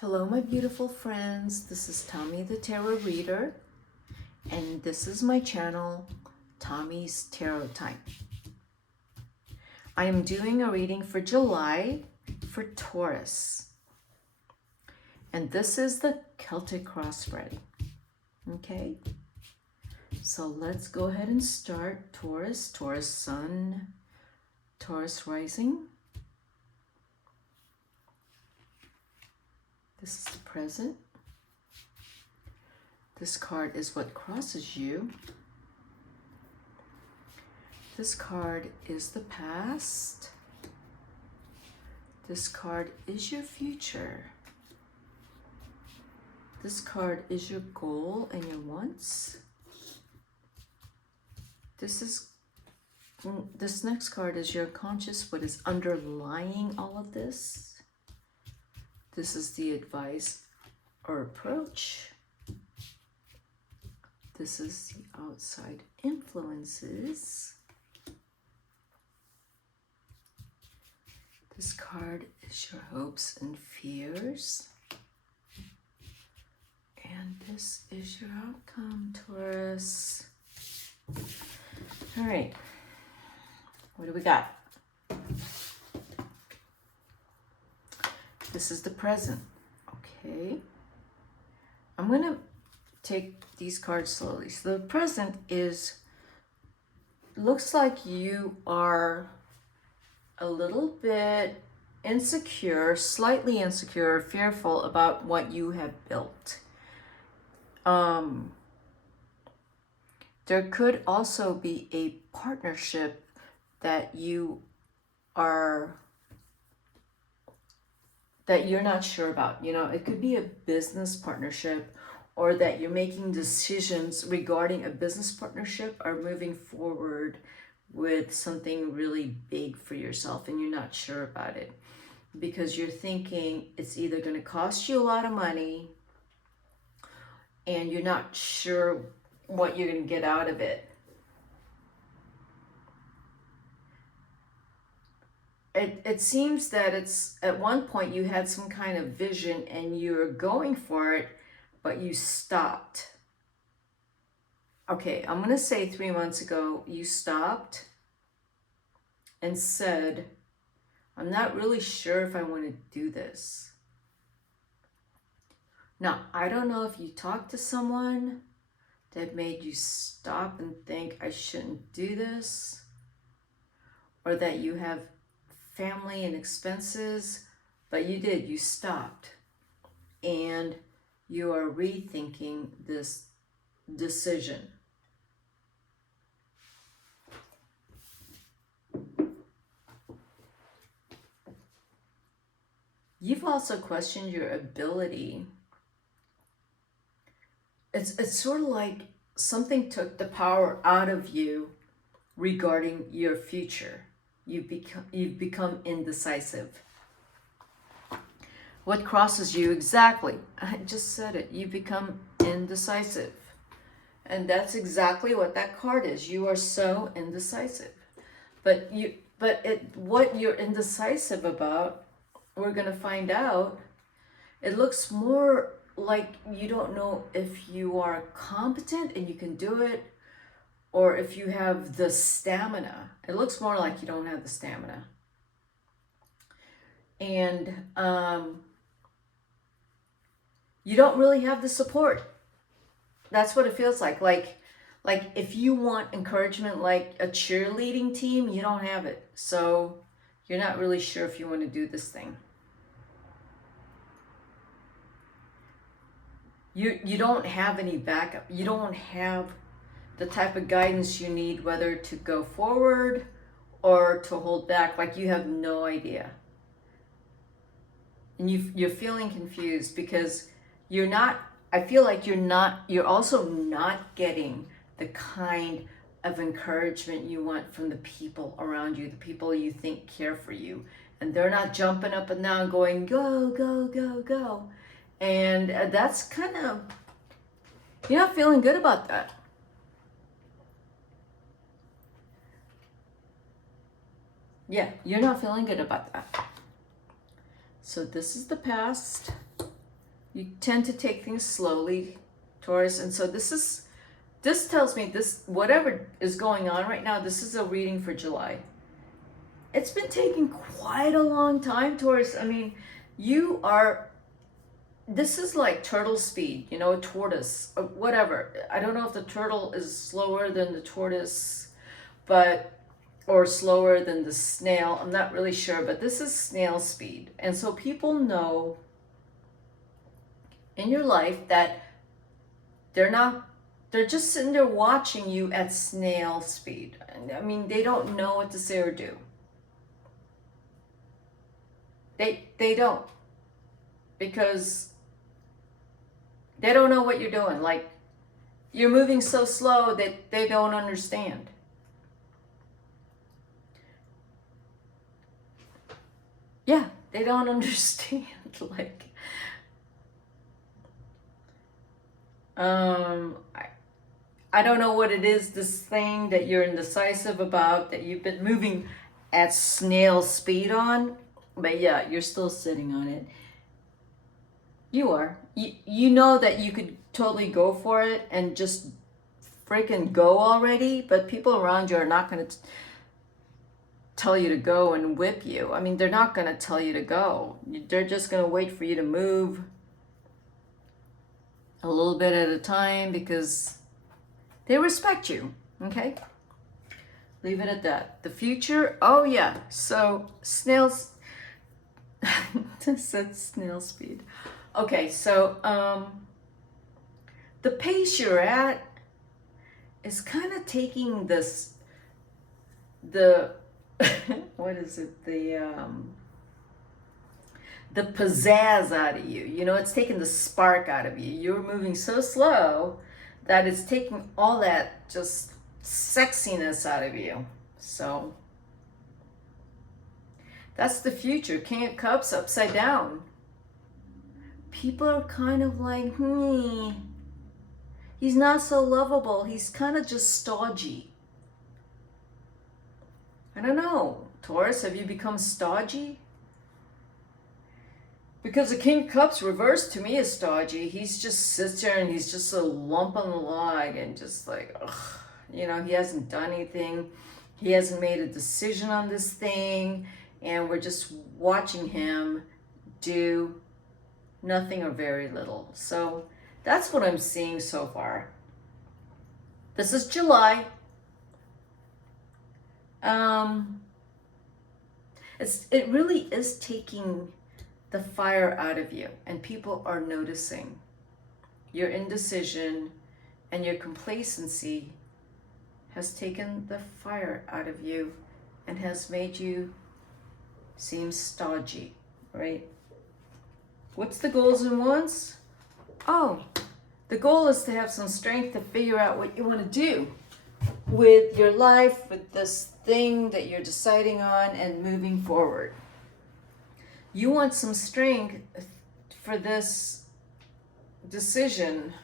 Hello, my beautiful friends. This is Tommy the Tarot Reader, and this is my channel, Tommy's Tarot Time. I am doing a reading for July for Taurus, and this is the Celtic cross spread. Okay, so let's go ahead and start. Taurus, Taurus Sun, Taurus Rising. This is the present. This card is what crosses you. This card is the past. This card is your future. This card is your goal and your wants. This next card is your conscious, what is underlying all of this. This is the advice or approach. This is the outside influences. This card is your hopes and fears. And this is your outcome, Taurus. All right, what do we got? This is the present, okay? I'm gonna take these cards slowly. So the present looks like you are a little bit insecure, slightly insecure, fearful about what you have built. There could also be a partnership that you're not sure about. You know, it could be a business partnership, or that you're making decisions regarding a business partnership or moving forward with something really big for yourself and you're not sure about it because you're thinking it's either going to cost you a lot of money and you're not sure what you're going to get out of it. It seems that it's at one point you had some kind of vision and you're going for it, but you stopped. Okay, I'm going to say 3 months ago, you stopped and said, I'm not really sure if I want to do this. Now, I don't know if you talked to someone that made you stop and think I shouldn't do this, or that you have family and expenses, but you did, you stopped, and you are rethinking this decision. You've also questioned your ability. It's sort of like something took the power out of you regarding your future. You've become indecisive. What crosses you exactly? I just said it. You become indecisive. And that's exactly what that card is. You are so indecisive. But what you're indecisive about, we're going to find out. It looks more like you don't know if you are competent and you can do it, or if you have the stamina. It looks more like you don't have the stamina. And you don't really have the support. That's what it feels like. Like if you want encouragement like a cheerleading team, you don't have it. So you're not really sure if you want to do this thing. You don't have any backup. You don't have the type of guidance you need, whether to go forward or to hold back. Like you have no idea. And you're feeling confused because I feel like you're also not getting the kind of encouragement you want from the people around you, the people you think care for you. And they're not jumping up and down going, go, go, go, go. And that's kind of, you're not feeling good about that. Yeah, you're not feeling good about that. So this is the past. You tend to take things slowly, Taurus. And so this tells me this, whatever is going on right now, this is a reading for July. It's been taking quite a long time, Taurus. I mean, this is like turtle speed, you know, a tortoise, or whatever. I don't know if the turtle is slower than the tortoise, or slower than the snail. I'm not really sure, but this is snail speed. And so people know in your life that they're just sitting there watching you at snail speed. I mean, they don't know what to say or do. They don't, because they don't know what you're doing. Like, you're moving so slow that they don't understand. Yeah, they don't understand. Like, I don't know what it is, this thing that you're indecisive about, that you've been moving at snail speed on, but yeah, you're still sitting on it. You are. You know that you could totally go for it and just freaking go already, but people around you are not going to tell you to go and whip you. I mean, they're not going to tell you to go. They're just going to wait for you to move a little bit at a time because they respect you, okay? Leave it at that. The future, oh yeah. So snails, said snail speed. Okay, so the pace you're at is kind of taking the what is it, the pizzazz out of you. You know, it's taking the spark out of you. You're moving so slow that it's taking all that just sexiness out of you. So that's the future. King of Cups upside down. People are kind of like, he's not so lovable. He's kind of just stodgy. I don't know. Taurus, have you become stodgy? Because the King of Cups reversed to me is stodgy. He's just sits there and he's just a lump on the log and just like, ugh, you know, he hasn't done anything. He hasn't made a decision on this thing. And we're just watching him do nothing or very little. So that's what I'm seeing so far. This is July. It really is taking the fire out of you, and people are noticing your indecision and your complacency has taken the fire out of you and has made you seem stodgy, right? What's the goals and wants? Oh, the goal is to have some strength to figure out what you want to do with your life, with this thing that you're deciding on and moving forward. You want some strength for this decision,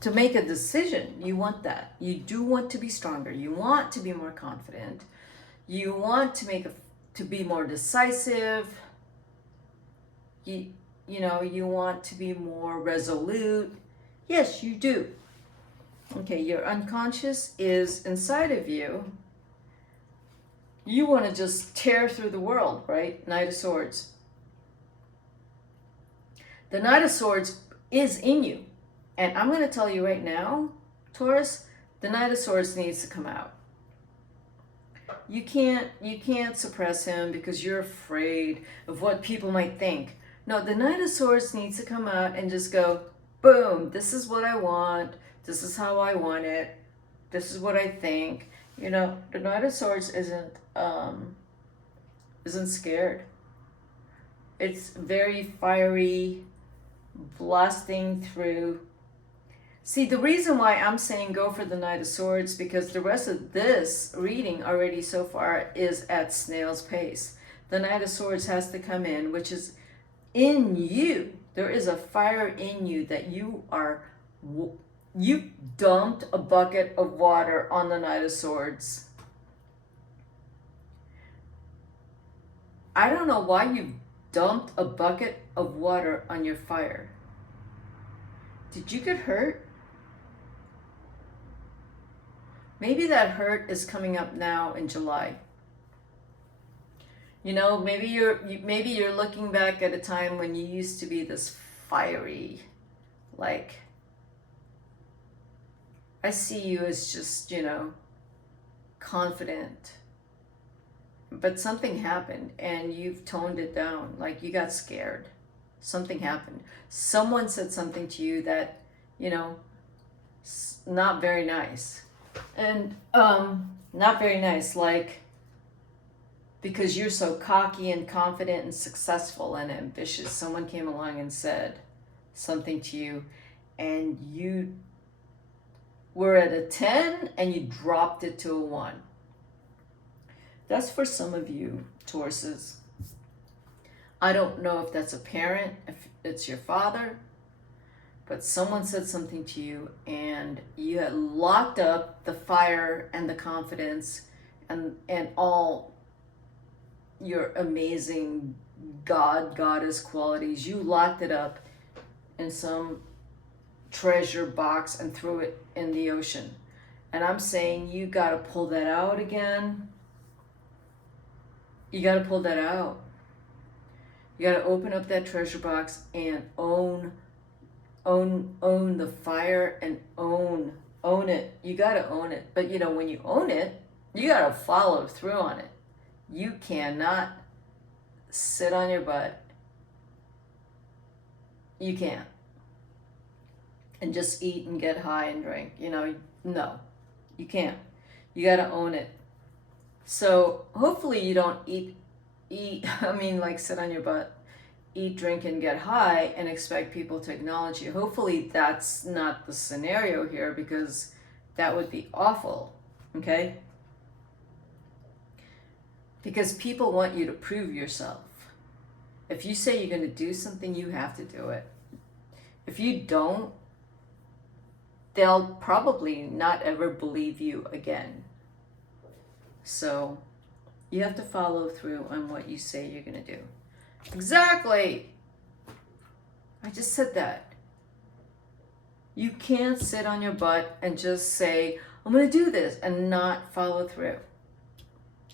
to make a decision. You want that. You do want to be stronger. You want to be more confident. You want to be more decisive. You know, you want to be more resolute. Yes, you do. Okay, your unconscious is inside of you. You want to just tear through the world, right? Knight of Swords. The Knight of Swords is in you. And I'm going to tell you right now, Taurus, the Knight of Swords needs to come out. You can't suppress him because you're afraid of what people might think. No, the Knight of Swords needs to come out and just go, boom, this is what I want. This is how I want it. This is what I think. You know, the Knight of Swords isn't scared. It's very fiery, blasting through. See, the reason why I'm saying go for the Knight of Swords, because the rest of this reading already so far is at snail's pace. The Knight of Swords has to come in, which is in you. There is a fire in you that you dumped a bucket of water on the Knight of Swords. I don't know why you dumped a bucket of water on your fire. Did you get hurt? Maybe that hurt is coming up now in July. You know, maybe you're looking back at a time when you used to be this fiery, like, I see you as just, you know, confident. But something happened and you've toned it down. Like, you got scared. Something happened. Someone said something to you that, you know, not very nice. And not very nice, like, because you're so cocky and confident and successful and ambitious, someone came along and said something to you, and you were at a 10 and you dropped it to a 1. That's for some of you, Tauruses. I don't know if that's a parent, if it's your father, but someone said something to you and you had locked up the fire and the confidence and all your amazing goddess qualities. You locked it up in some treasure box and threw it in the ocean. And I'm saying you got to pull that out again. You got to pull that out. You got to open up that treasure box and own the fire and own it. You got to own it. But you know, when you own it, you got to follow through on it. You cannot sit on your butt. You can't. And just eat and get high and drink. You know, no, you can't. You got to own it. So hopefully you don't like sit on your butt, eat, drink, and get high and expect people to acknowledge you. Hopefully that's not the scenario here, because that would be awful, okay? Because people want you to prove yourself. If you say you're going to do something, you have to do it. If you don't, they'll probably not ever believe you again. So you have to follow through on what you say you're going to do. Exactly. I just said that. You can't sit on your butt and just say, I'm going to do this, and not follow through.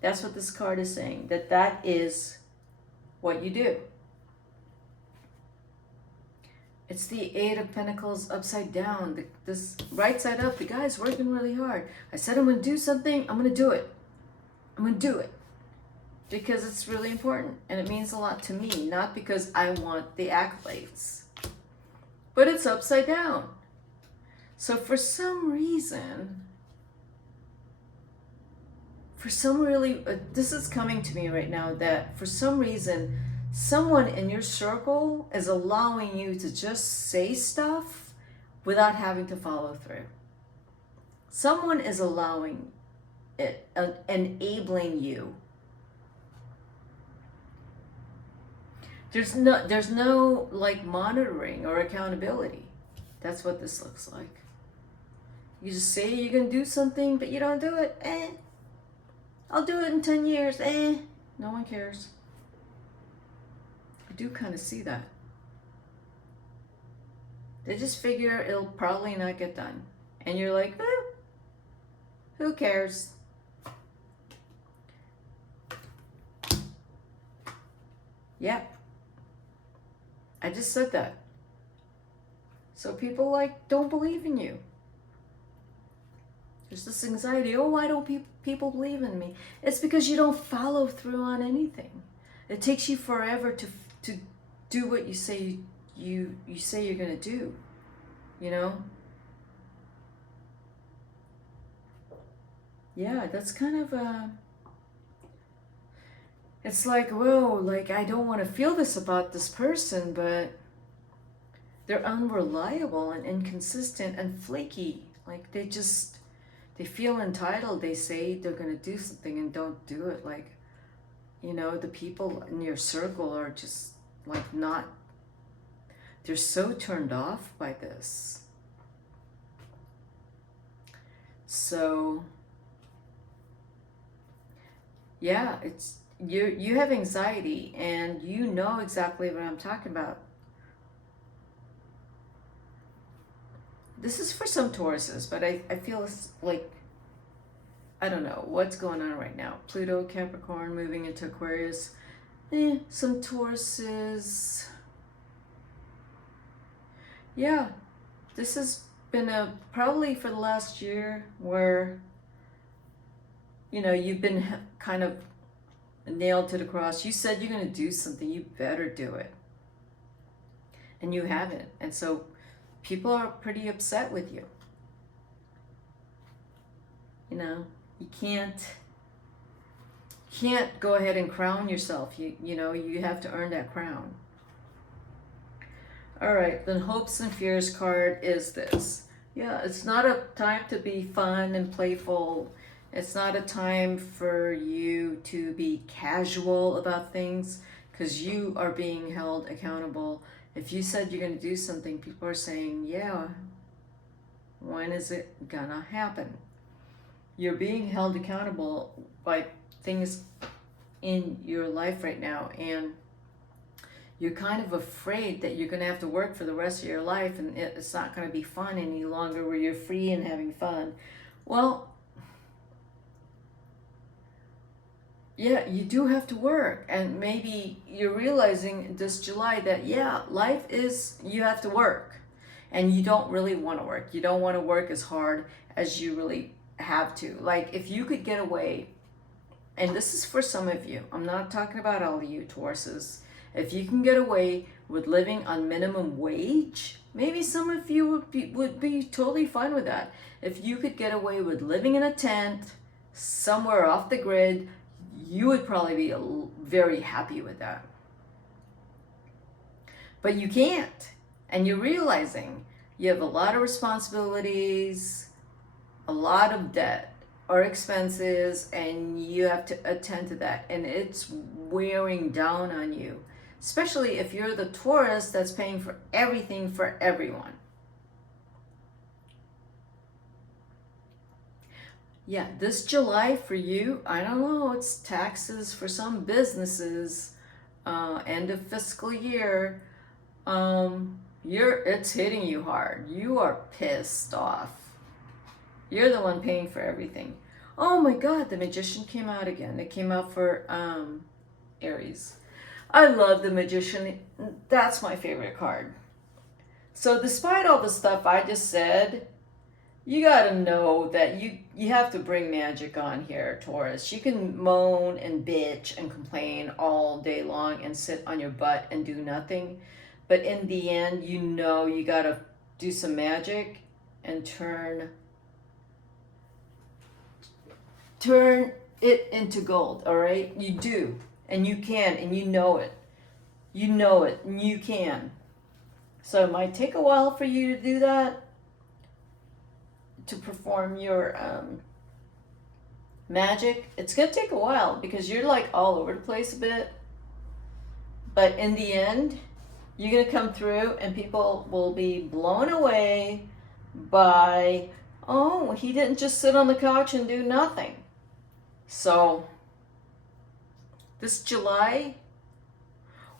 That's what this card is saying, that is what you do. It's the 8 of Pentacles upside down. This right side up, the guy's working really hard. I said I'm going to do something, I'm going to do it. I'm going to do it. Because it's really important and it means a lot to me, not because I want the accolades. But it's upside down. So for some reason, this is coming to me right now, that for some reason, someone in your circle is allowing you to just say stuff without having to follow through. Someone is allowing it, enabling you. There's no like monitoring or accountability. That's what this looks like. You just say you're gonna do something, but you don't do it. I'll do it in 10 years. No one cares. I do kind of see that. They just figure it'll probably not get done. And you're like, who cares? Yeah. I just said that. So people like don't believe in you. There's this anxiety. Oh, why don't people believe in me? It's because you don't follow through on anything. It takes you forever to do what you say you say you're gonna do. You know? Yeah, that's kind of a. It's like, whoa, like I don't want to feel this about this person, but they're unreliable and inconsistent and flaky. Like they feel entitled. They say they're going to do something and don't do it. Like, you know, the people in your circle are just like not, they're so turned off by this. So, yeah, it's, you have anxiety and you know exactly what I'm talking about. this is for some Tauruses, but I feel it's like, I don't know what's going on right now. Pluto, Capricorn, moving into Aquarius. Some Tauruses. Yeah, this has been probably for the last year where, you know, you've been kind of nailed to the cross. You said you're going to do something, you better do it. And you haven't. And so people are pretty upset with you. You know, you can't go ahead and crown yourself. You know, you have to earn that crown. All right, then hopes and fears card is this. Yeah, it's not a time to be fun and playful. It's not a time for you to be casual about things, because you are being held accountable. If you said you're going to do something, people are saying, yeah, when is it gonna happen? You're being held accountable by things in your life right now, and you're kind of afraid that you're going to have to work for the rest of your life, and it's not going to be fun any longer where you're free and having fun. Well, yeah, you do have to work, and maybe you're realizing this July that, yeah, life is, you have to work, and you don't really want to work. You don't want to work as hard as you really have to. Like, if you could get away, and this is for some of you, I'm not talking about all of you Tauruses. If you can get away with living on minimum wage, maybe some of you would be totally fine with that. If you could get away with living in a tent somewhere off the grid, you would probably be very happy with that. But you can't. And you're realizing you have a lot of responsibilities, a lot of debt or expenses, and you have to attend to that. And it's wearing down on you, especially if you're the Taurus that's paying for everything for everyone. Yeah, this July for you, I don't know, it's taxes for some businesses, end of fiscal year. It's hitting you hard. You are pissed off. You're the one paying for everything. Oh my God, the Magician came out again. It came out for Aries. I love the Magician. That's my favorite card. So despite all the stuff I just said, you gotta know that you have to bring magic on here, Taurus. You can moan and bitch and complain all day long and sit on your butt and do nothing. But in the end, you know you gotta do some magic and turn it into gold, all right? You do, and you can, and you know it. You know it, and you can. So it might take a while for you to do that, to perform your magic. It's gonna take a while because you're like all over the place a bit. But in the end, you're gonna come through and people will be blown away by, oh, he didn't just sit on the couch and do nothing. So this July,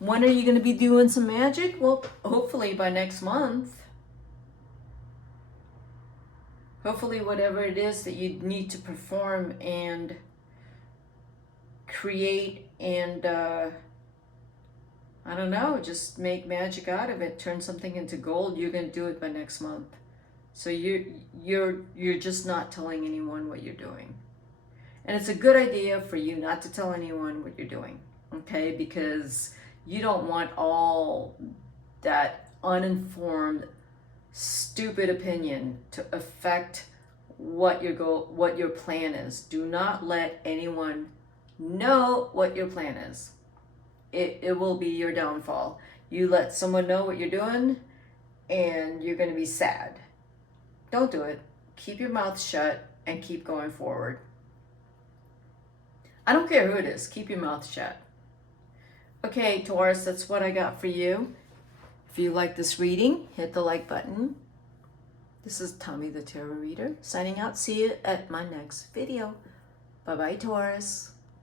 when are you gonna be doing some magic? Well, hopefully by next month. Hopefully whatever it is that you need to perform and create and I don't know, just make magic out of it, turn something into gold, you're going to do it by next month. So you're just not telling anyone what you're doing. And it's a good idea for you not to tell anyone what you're doing, okay? Because you don't want all that uninformed stupid opinion to affect what your plan is. Do not let anyone know what your plan is. It will be your downfall. You let someone know what you're doing and you're going to be sad. Don't do it. Keep your mouth shut and keep going forward. I don't care who it is. Keep your mouth shut. Okay, Taurus, that's what I got for you. If you like this reading, hit the like button. This is Tommy the Tarot Reader signing out. See you at my next video. Bye-bye, Taurus.